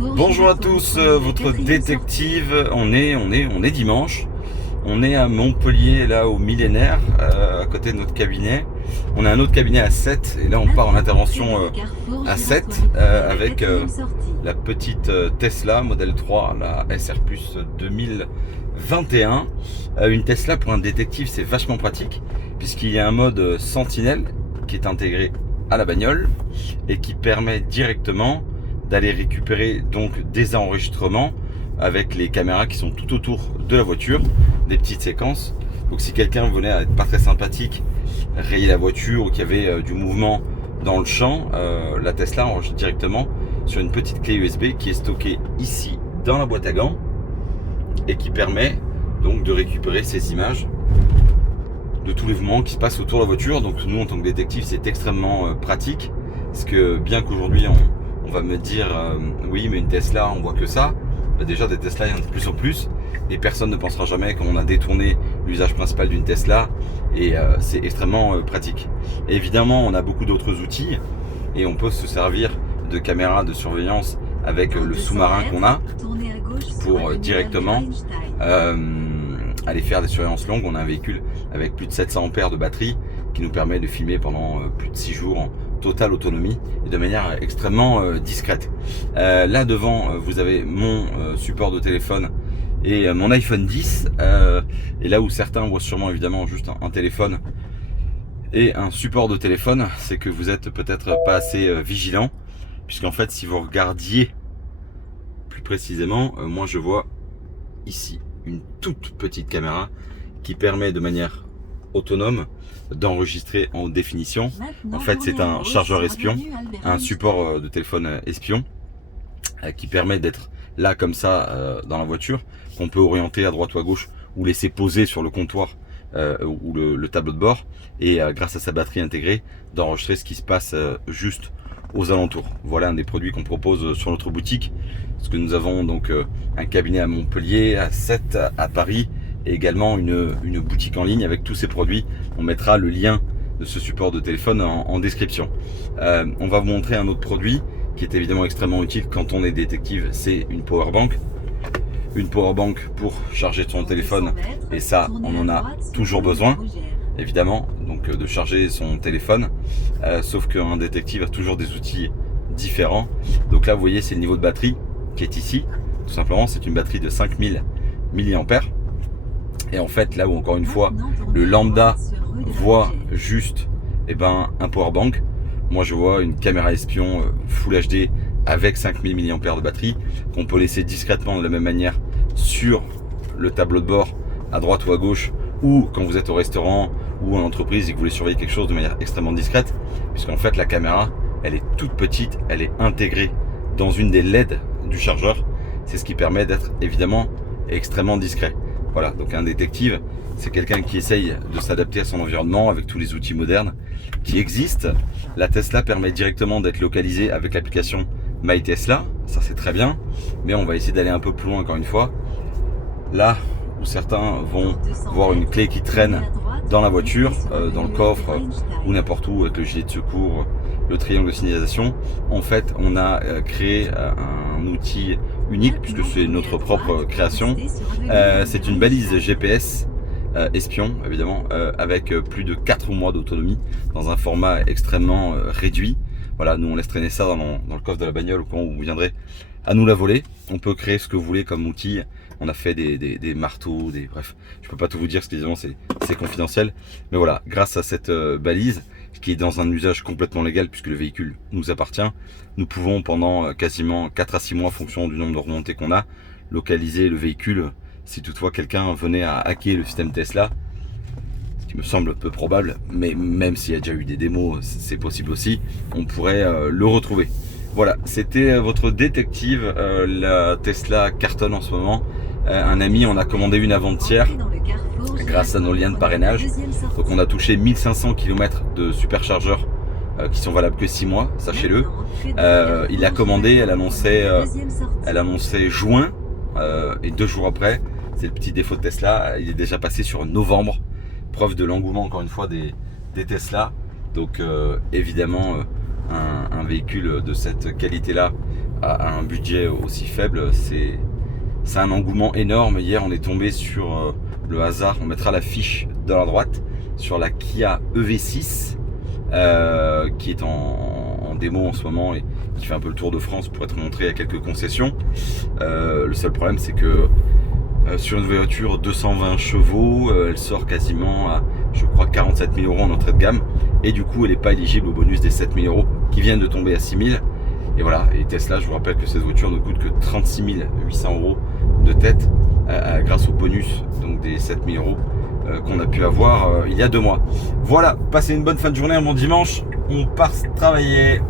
Bonjour à tous, votre détective. On est dimanche. On est à Montpellier, là au Millénaire, à côté de notre cabinet. On a un autre cabinet à 7 et là on part en intervention à 7 avec la petite Tesla Model 3, la SR Plus 2021. Une Tesla pour un détective, c'est vachement pratique puisqu'il y a un mode sentinelle qui est intégré à la bagnole et qui permet directement d'aller récupérer donc des enregistrements avec les caméras qui sont tout autour de la voiture, des petites séquences. Donc si quelqu'un venait à être pas très sympathique, rayer la voiture ou qu'il y avait du mouvement dans le champ, la Tesla enregistre directement sur une petite clé USB qui est stockée ici dans la boîte à gants et qui permet donc de récupérer ces images de tous les mouvements qui se passent autour de la voiture. Donc nous en tant que détective c'est extrêmement pratique, parce que bien qu'aujourd'hui on va me dire oui mais une Tesla on voit que ça, déjà des Tesla il y en a de plus en plus et personne ne pensera jamais qu'on a détourné l'usage principal d'une Tesla et c'est extrêmement pratique. Et évidemment on a beaucoup d'autres outils et on peut se servir de caméras de surveillance avec le sous-marin qu'on a pour directement aller faire des surveillances longues. On a un véhicule avec plus de 700 ampères de batterie qui nous permet de filmer pendant plus de 6 jours en totale autonomie et de manière extrêmement discrète. Là devant vous avez mon support de téléphone et mon iPhone 10 et là où certains voient sûrement évidemment juste un téléphone et un support de téléphone, c'est que vous êtes peut-être pas assez vigilant, puisqu'en fait si vous regardiez plus précisément, moi je vois ici une toute petite caméra qui permet de manière autonome d'enregistrer en haute définition. En fait c'est un chargeur espion, un support de téléphone espion qui permet d'être là comme ça dans la voiture, qu'on peut orienter à droite ou à gauche ou laisser poser sur le comptoir ou le tableau de bord, et grâce à sa batterie intégrée d'enregistrer ce qui se passe juste aux alentours. Voilà un des produits qu'on propose sur notre boutique, parce que nous avons donc un cabinet à Montpellier, à 7 à Paris, et également une boutique en ligne avec tous ces produits. On mettra le lien de ce support de téléphone en description. On va vous montrer un autre produit qui est évidemment extrêmement utile quand on est détective, c'est une power bank. Une power bank pour charger son téléphone, et ça on en a toujours besoin évidemment, donc de charger son téléphone, sauf qu'un détective a toujours des outils différents. Donc là vous voyez c'est le niveau de batterie qui est ici, tout simplement c'est une batterie de 5000 mAh, et en fait là où encore une fois le lambda voit juste un power bank, moi je vois une caméra espion Full HD avec 5000 mAh de batterie qu'on peut laisser discrètement de la même manière sur le tableau de bord à droite ou à gauche, ou quand vous êtes au restaurant ou en entreprise et que vous voulez surveiller quelque chose de manière extrêmement discrète, puisqu'en fait la caméra elle est toute petite, elle est intégrée dans une des LED du chargeur. C'est ce qui permet d'être évidemment extrêmement discret. Voilà, donc un détective c'est quelqu'un qui essaye de s'adapter à son environnement avec tous les outils modernes qui existent. La Tesla permet directement d'être localisée avec l'application My Tesla, ça c'est très bien, mais on va essayer d'aller un peu plus loin encore une fois. Là où certains vont voir une clé qui traîne dans la voiture, dans le coffre ou n'importe où avec le gilet de secours, le triangle de signalisation, en fait on a créé un outil unique puisque c'est notre propre création. C'est une balise GPS espion évidemment, avec plus de 4 mois d'autonomie dans un format extrêmement réduit. Voilà, nous on laisse traîner ça dans le coffre de la bagnole quand vous viendrez à nous la voler. On peut créer ce que vous voulez comme outil. On a fait des marteaux, bref, je peux pas tout vous dire parce qu'évidemment c'est confidentiel. Mais voilà, grâce à cette balise qui est dans un usage complètement légal puisque le véhicule nous appartient, nous pouvons pendant quasiment 4 à 6 mois en fonction du nombre de remontées qu'on a, localiser le véhicule si toutefois quelqu'un venait à hacker le système Tesla. Ce qui me semble peu probable, mais même s'il y a déjà eu des démos, c'est possible aussi, on pourrait le retrouver. Voilà, c'était votre détective. La Tesla cartonne en ce moment. Un ami en a commandé une avant-hier grâce à nos liens de parrainage. Donc on a touché 1500 km de superchargeurs qui sont valables que 6 mois, sachez-le. Il a commandé, elle annonçait juin, et 2 jours après, c'est le petit défaut de Tesla, il est déjà passé sur novembre. Preuve de l'engouement encore une fois des Tesla. Donc évidemment un véhicule de cette qualité là à un budget aussi faible, c'est un engouement énorme. Hier, on est tombé sur le hasard, on mettra la fiche de la droite, sur la Kia EV6, qui est en démo en ce moment et qui fait un peu le tour de France pour être montré à quelques concessions. Le seul problème, c'est que sur une voiture 220 chevaux, elle sort quasiment à, je crois, 47 000 € en entrée de gamme. Et du coup, elle n'est pas éligible au bonus des 7 000 € qui viennent de tomber à 6 000. Et voilà, et Tesla, je vous rappelle que cette voiture ne coûte que 36 800 € de tête grâce au bonus donc des 7 000 € qu'on a pu avoir il y a 2 mois. Voilà, passez une bonne fin de journée, un bon dimanche. On part travailler.